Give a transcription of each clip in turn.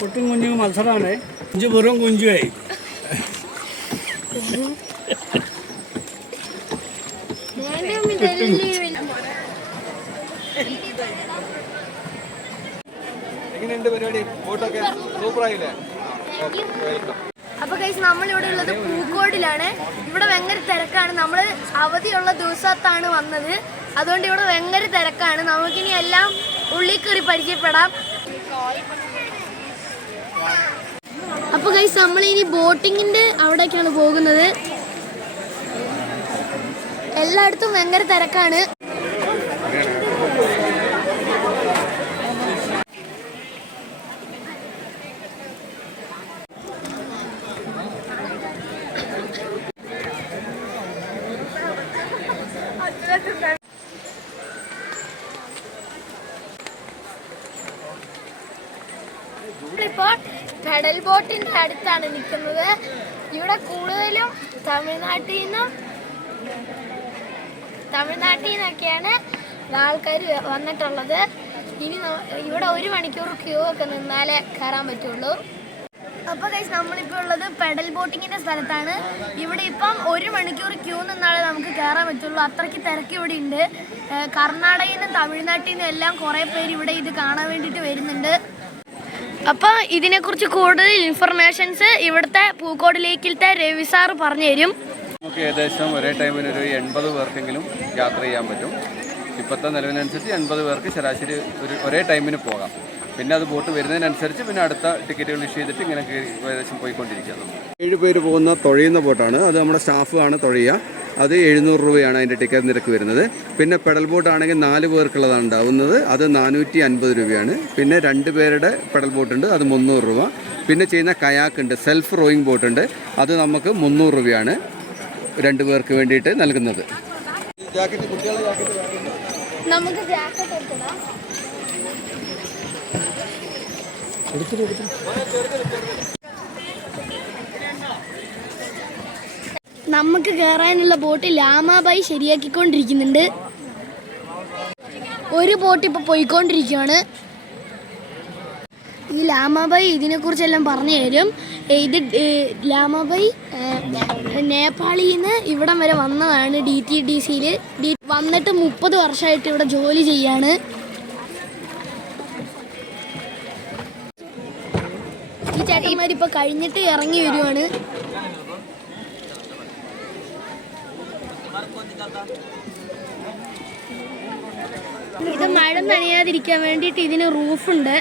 പൊട്ടും കുഞ്ഞും മത്സരമാണ്. കുഞ്ചു വെറും കുഞ്ചുമായി എങ്ങനെയുണ്ട് പരിപാടി? ബോട്ടൊക്കെ സൂപ്പറായില്ലേ? വെൽക്കം അപ്പൊ കൈസ് നമ്മളിവിടെ ഉള്ളത് പൂക്കോടിലാണ്. ഇവിടെ ഭയങ്കര തിരക്കാണ്. നമ്മൾ അവധിയുള്ള ദിവസത്താണ് വന്നത്. അതുകൊണ്ട് ഇവിടെ ഭയങ്കര തിരക്കാണ്. നമുക്കിനി എല്ലാം ഉള്ളിൽ കയറി പരിചയപ്പെടാം. അപ്പൊ ഗൈസ് നമ്മൾ ഇനി ബോട്ടിങ്ങിന്റെ അവിടേക്കാണ് പോകുന്നത്. എല്ലായിടത്തും ഭയങ്കര തിരക്കാണ്. ഇപ്പോൾ പെഡൽ ബോട്ടിന്റെ അടുത്താണ് നിൽക്കുന്നത്. ഇവിടെ കൂടുതലും തമിഴ്നാട്ടിൽ നിന്നും തമിഴ്നാട്ടിൽ നിന്നൊക്കെയാണ് ആൾക്കാർ വന്നിട്ടുള്ളത്. ഇനി ഇവിടെ ഒരു മണിക്കൂർ ക്യൂ ഒക്കെ നിന്നാലേ കയറാൻ പറ്റുള്ളൂ. അപ്പോൾ കൈസ് നമ്മളിപ്പോൾ ഉള്ളത് പെഡൽ ബോട്ടിങ്ങിന്റെ സ്ഥലത്താണ്. ഇവിടെ ഇപ്പം ഒരു മണിക്കൂർ ക്യൂ നിന്നാലേ നമുക്ക് കയറാൻ പറ്റുള്ളൂ. അത്രയ്ക്ക് തിരക്ക് ഇവിടെ ഉണ്ട്. കർണാടകയിൽ നിന്നും തമിഴ്നാട്ടിൽ നിന്നും എല്ലാം കുറേ പേര് ഇവിടെ ഇത് കാണാൻ വേണ്ടിയിട്ട് വരുന്നുണ്ട്. അപ്പോൾ ഇതിനെക്കുറിച്ച് കൂടുതൽ ഇൻഫർമേഷൻസ് ഇവിടുത്തെ പൂക്കോട് രവി സാറ് പറഞ്ഞു തരും. നമുക്ക് ഏകദേശം ഒരേ ടൈമിന് ഒരു എൺപത് പേർക്കെങ്കിലും യാത്ര ചെയ്യാൻ പറ്റും. ഇപ്പോഴത്തെ നിലവിനനുസരിച്ച് എൺപത് പേർക്ക് ശരാശരി ഒരു ഒരേ ടൈമിന് പോകാം. പിന്നെ അത് ബോട്ട് വരുന്നതിനനുസരിച്ച് പിന്നെ അടുത്ത ടിക്കറ്റുകൾ ഇഷ്യൂ ചെയ്തിട്ട് ഇങ്ങനെ ഏകദേശം പോയിക്കൊണ്ടിരിക്കുക ഏഴ് പേര് പോകുന്ന തുഴയുന്ന ബോട്ടാണ്. അത് നമ്മുടെ സ്റ്റാഫാണ് ആണ് തുഴയുക. അത് എഴുന്നൂറ് രൂപയാണ് അതിന്റെ ടിക്കറ്റ് നിരക്ക് വരുന്നത്. പിന്നെ പെഡൽ ബോട്ട് ആണെങ്കിൽ നാല് പേർക്കുള്ളതാണ് ഉണ്ടാവുന്നത്. അത് നാനൂറ്റി അൻപത് രൂപയാണ്. പിന്നെ രണ്ട് പേരുടെ പെഡൽ ബോട്ടുണ്ട് അത് മുന്നൂറ് രൂപ. പിന്നെ ചെയ്യുന്ന കയാക്ക് ഉണ്ട്. സെൽഫ് റോയിങ് ബോട്ട് ഉണ്ട്. അത് നമുക്ക് മുന്നൂറ് രൂപയാണ് രണ്ട് പേർക്ക് വേണ്ടിയിട്ട് നൽകുന്നത്. ജാക്കറ്റ് കുട്ടികളുടെ ജാക്കറ്റ് നമുക്ക് ജാക്കറ്റ് എടുക്കണം നമുക്ക് കയറാനുള്ള ബോട്ട് ലാമാബായി ശരിയാക്കിക്കൊണ്ടിരിക്കുന്നുണ്ട്. ഒരു ബോട്ട് ഇപ്പൊ പോയിക്കൊണ്ടിരിക്കുകയാണ്. ഈ ലാമാബായി ഇതിനെക്കുറിച്ചെല്ലാം പറഞ്ഞു തരും. ഇത് ലാമാബായി നേപ്പാളിൽ നിന്ന് ഇവിടം വരെ വന്നതാണ് ഡി ടി ഡി സിയിൽ വന്നിട്ട് മുപ്പത് വർഷമായിട്ട് ഇവിടെ ജോലി ചെയ്യാണ്. ഈ ചേട്ടന്മാരിപ്പോൾ കഴിഞ്ഞിട്ട് ഇറങ്ങി വരുവാണ്. ഇത് മഴ നനയാതിരിക്കാൻ വേണ്ടിയിട്ട് ഇതിന് റൂഫുണ്ട്.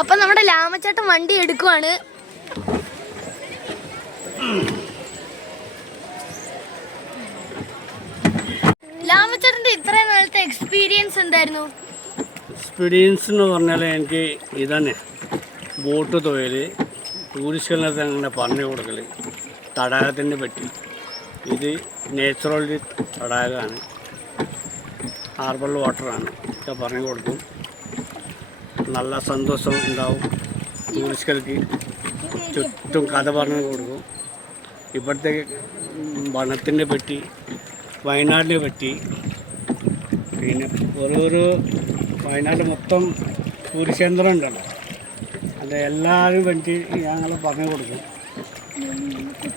അപ്പൊ നമ്മുടെ ലാമച്ചേട്ടൻ വണ്ടി എടുക്കുവാണ്. ലാമച്ചേട്ടന്റെ ഇത്രയും നാളത്തെ എക്സ്പീരിയൻസ് എന്തായിരുന്നു? എക്സ്പീരിയൻസ് എന്ന് പറഞ്ഞാൽ എനിക്ക് ഇതന്നെ. ബോട്ട് തൊഴിൽ ടൂറിസ്റ്റുകളെ അങ്ങനെ പറഞ്ഞു കൊടുക്കൽ തടാകത്തിന് പറ്റി. ഇത് നേച്ചുറൽ തടാകമാണ്. ഹാർബർ വാട്ടറാണ് ഒക്കെ പറഞ്ഞു കൊടുക്കും. നല്ല സന്തോഷം ഉണ്ടാവും. ടൂറിസ്റ്റുകൾക്ക് ചുറ്റും കഥ പറഞ്ഞു കൊടുക്കും. ഇവിടുത്തെ വനത്തിനെ പറ്റി വയനാടിനെ പറ്റി പിന്നെ ഓരോരോ വയനാട് മൊത്തം ടൂറിസ്റ്റ് ഉണ്ടല്ലോ. അത് എല്ലാവരും പറ്റി ഞങ്ങൾ പറഞ്ഞു കൊടുക്കും.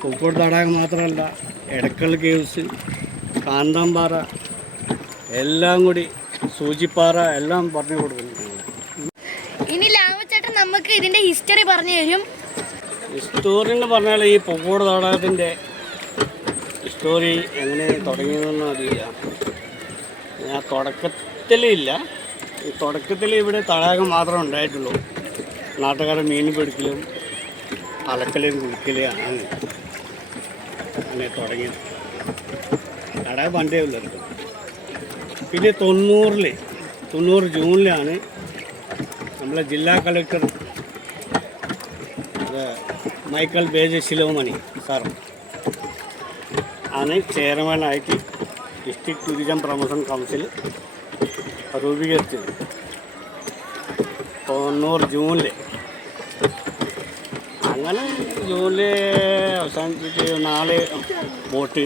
പൂക്കോട് തടാകം മാത്രമല്ല എടക്കൽ കേവ്സ് കാന്താംപാറ എല്ലാം കൂടി സൂചിപ്പാറ എല്ലാം പറഞ്ഞു കൊടുക്കും ഇനി ലാമച്ചേട്ടൻ നമുക്ക് ഇതിന്റെ ഹിസ്റ്ററി പറഞ്ഞു തരും. ഹിസ്റ്റോറി എന്ന് പറഞ്ഞാൽ ഈ പൂക്കോട് തടാകത്തിന്റെ ഹിസ്റ്റോറി എങ്ങനെ തുടങ്ങിയതെന്ന് അറിയില്ല. ഞാൻ തുടക്കത്തിലില്ല തുടക്കത്തിൽ ഇവിടെ തടാകം മാത്രമേ ഉണ്ടായിട്ടുള്ളൂ. നാട്ടുകാരെ മീൻ പിടിക്കലും അലക്കലും കുളിക്കലും ആണ് അങ്ങനെ തുടങ്ങിയത്. തടാകം പണ്ടേ ഉള്ളത് പിന്നെ തൊണ്ണൂറിൽ തൊണ്ണൂറ് ജൂണിലാണ് നമ്മളെ ജില്ലാ കളക്ടർ മൈക്കൽ ബേജ് ശിലോമണി സാർ ആണ് ചെയർമാനായിട്ട് ഡിസ്ട്രിക്ട് ടൂറിസം പ്രൊമോഷൻ കൗൺസിൽ രൂപീകരിച്ചത്. തൊണ്ണൂറ് ജൂണിൽ അങ്ങനെ ജൂണിൽ അവസാനിച്ചിട്ട് നാല് ബോട്ട്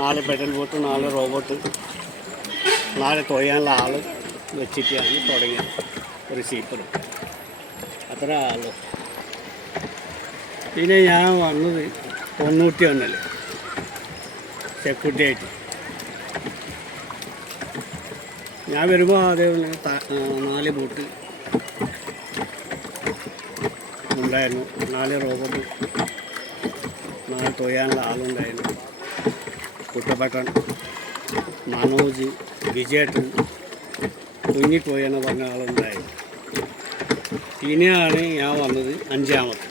നാല് പെഡൽ ബോട്ട് നാല് റോബോട്ട് നാല് തൊയ്യാനുള്ള ആൾ വെച്ചിട്ടാണ് തുടങ്ങിയത്. ഒരു സീപ്പർ അത്ര ആൾ. പിന്നെ ഞാൻ വന്നത് തൊണ്ണൂറ്റി ഒന്നിൽ സെക്യൂരിറ്റി ആയിട്ട് ഞാൻ വരുമ്പോൾ അതേപോലെ നാല് ബോട്ട് ഉണ്ടായിരുന്നു. നാല് റോബോട്ട് നാല് തൊയ്യാനുള്ള ആളുണ്ടായിരുന്നു. കുട്ടപ്പട്ടൻ മനോജ് വിജയേട്ടൻ കുഞ്ഞിപ്പോയെന്ന് പറഞ്ഞ ആളുണ്ടായിരുന്നു. പിന്നെയാണ് ഞാൻ വന്നത് അഞ്ചാമത്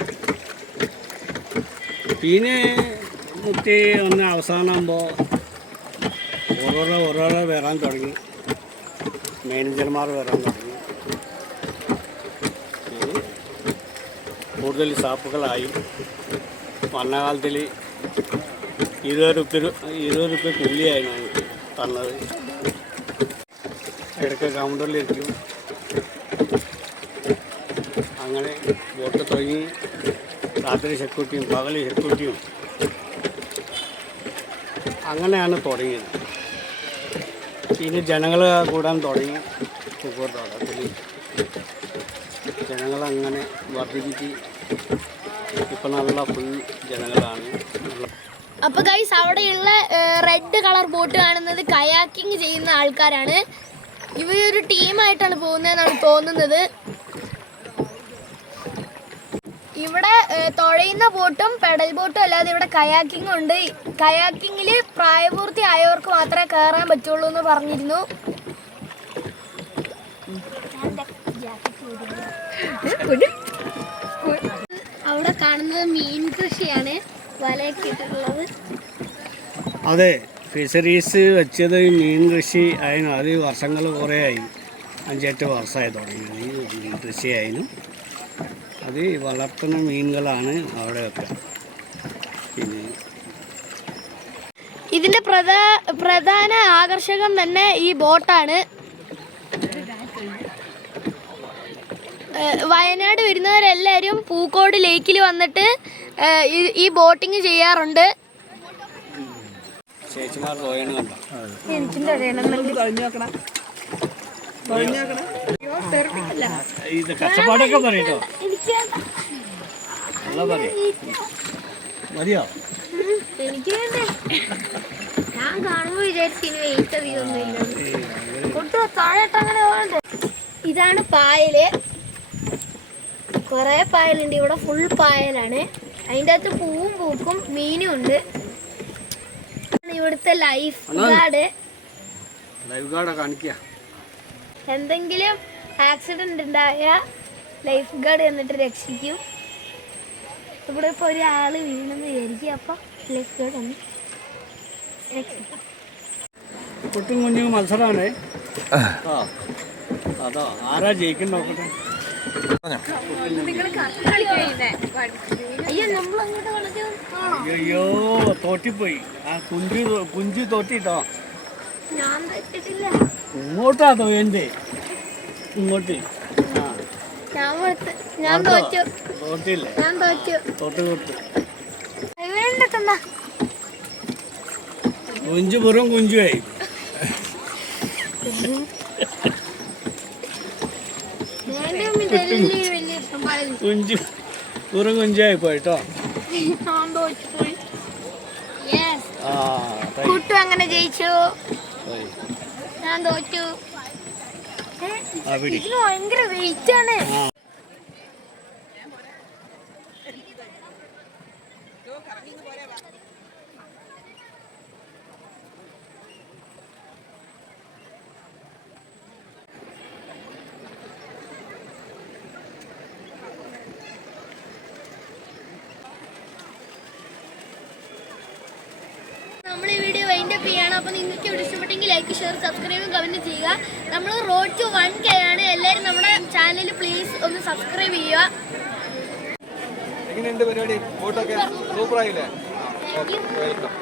പിന്നെ കുത്തി ഒന്ന് അവസാനമാകുമ്പോൾ ഓരോരോ ഓരോരോ വരാൻ തുടങ്ങി. മാനേജർമാർ വരാൻ തുടങ്ങി. കൂടുതൽ സ്റ്റാഫുകളായി. വന്ന കാലത്തിൽ ഇരുപത് റുപ്യ ഇരുപത് റുപ്യ കൂലിയായിരുന്നു തന്നത്. ഇടയ്ക്ക് കൗണ്ടറിലിരിക്കും അങ്ങനെ ബോട്ട് തുടങ്ങി. രാത്രി സെക്യൂരിറ്റിയും പകൽ സെക്യൂരിറ്റിയും അങ്ങനെയാണ് തുടങ്ങിയത്. പിന്നെ ജനങ്ങൾ കൂടാൻ തുടങ്ങി. തോട്ടത്തിൽ ജനങ്ങളങ്ങനെ വർദ്ധിപ്പിച്ച് ഇപ്പം നല്ല ഫുൾ ജനങ്ങളാണ്. അപ്പോൾ അപ്പൊ ഗൈസ് അവിടെയുള്ള റെഡ് കളർ ബോട്ട് കാണുന്നത് കയാക്കിംഗ് ചെയ്യുന്ന ആൾക്കാരാണ്. ഇവരൊരു ടീമായിട്ടാണ് പോകുന്നതെന്നാണ് തോന്നുന്നത്. ഇവിടെ തുഴയുന്ന ബോട്ടും പെഡൽ ബോട്ടും അല്ലാതെ ഇവിടെ കയാക്കിംഗ് ഉണ്ട്. കയാക്കിങ്ങിൽ പ്രായപൂർത്തി ആയവർക്ക് മാത്രമേ കയറാൻ പറ്റുള്ളൂ എന്ന് പറഞ്ഞിരുന്നു. അവിടെ കാണുന്നത് മീൻ കൃഷിയാണ്. വലയൊക്കെ അതെ ഫിഷറീസ് വെച്ചത് മീൻ കൃഷി ആയിരുന്നു. അത് വർഷങ്ങൾ കുറേ ആയി. അഞ്ചെട്ട് വർഷമായി തുടങ്ങിയത് മീൻ കൃഷി ആയിരുന്നു അത് വളർത്തുന്ന മീനുകളാണ് അവിടെയൊക്കെ. പിന്നെ ഇതിന്റെ പ്രധാ പ്രധാന ആകർഷകം തന്നെ ഈ ബോട്ടാണ്. വയനാട് വരുന്നവരെല്ലാവരും പൂക്കോട് ലേക്കിൽ വന്നിട്ട് ഈ- ബോട്ടിങ് ചെയ്യാറുണ്ട്. ചേച്ചിമാർ തോയണ് കണ്ട? ഇത് കഷ്ടപ്പാടൊക്കെ പറയട്ടോ നല്ല പറയും. മതിയോ? എനിക്ക് വേണ്ടേ? ഞാൻ കാണുമ്പോ വിചാരിച്ചു വെയിറ്റ് അധികമൊന്നും ഒട്ടും താഴെട്ട് അങ്ങനെ. പോകണ്ടേ? ഇതാണ് പായൽ. കൊറേ പായലുണ്ട്. ഇവിടെ ഫുൾ പായലാണ്. അതിന്റെ അകത്ത് പൂവും പൂക്കും മീനും ഉണ്ട്. ഇവിടുത്തെ ലൈഫ് ഗാർഡ് ലൈഫ് ഗാർഡെ കാണിക്കുക എന്തെങ്കിലും ആക്സിഡന്റ് ഉണ്ടായ ലൈഫ് ഗാർഡ് എന്നിട്ട് രക്ഷിക്കും. ഇവിടെ ഇപ്പോൾ ഒരാൾ വീണെന്ന് വിചാരിക്കും. അപ്പം ലൈഫ് ഗാർഡ് വന്ന് രക്ഷിക്കും. കുട്ടും കുഞ്ഞും മത്സരമാണ് അതോ. ആരാ ജയിക്കും നോക്കട്ടെ. അയ്യോ തോറ്റിപ്പോയി. ആ കുഞ്ചു കുഞ്ചു തോറ്റിട്ടോ? ഇങ്ങോട്ടാ തോയന്റെ ഇങ്ങോട്ട്. ഞാൻ ഞാൻ തോറ്റു. തോറ്റില്ലേ? ഞാൻ തോറ്റു. തോട്ട് തോട്ട് കുഞ്ചു വെറും കുഞ്ചുവായി. കുഞ്ചു വെറും കുഞ്ചായി പോയിട്ടോ? ആ അങ്ങനെ ജയിച്ചു. ഞാൻ തോറ്റു. ഇതിന് ഭയങ്കര വെയിറ്റ് ആണ്. നമ്മൾ ഈ വീഡിയോ വൈൻഡ് അപ്പ് ചെയ്യാണ് അപ്പോൾ നിങ്ങൾക്ക് ഇവിടെ ഇഷ്ടപ്പെട്ടെങ്കിൽ ലൈക്ക് ഷെയർ സബ്സ്ക്രൈബും കമന്റ് ചെയ്യുക. നമ്മൾ റോഡ് ടു വൺ കെ ആണ്. എല്ലാവരും നമ്മുടെ ചാനൽ പ്ലീസ് ഒന്ന് സബ്സ്ക്രൈബ് ചെയ്യുക. എങ്ങനെയുണ്ട് പരിപാടി? ബോട്ടൊക്കെ സൂപ്പറായില്ലേ? Thank you welcome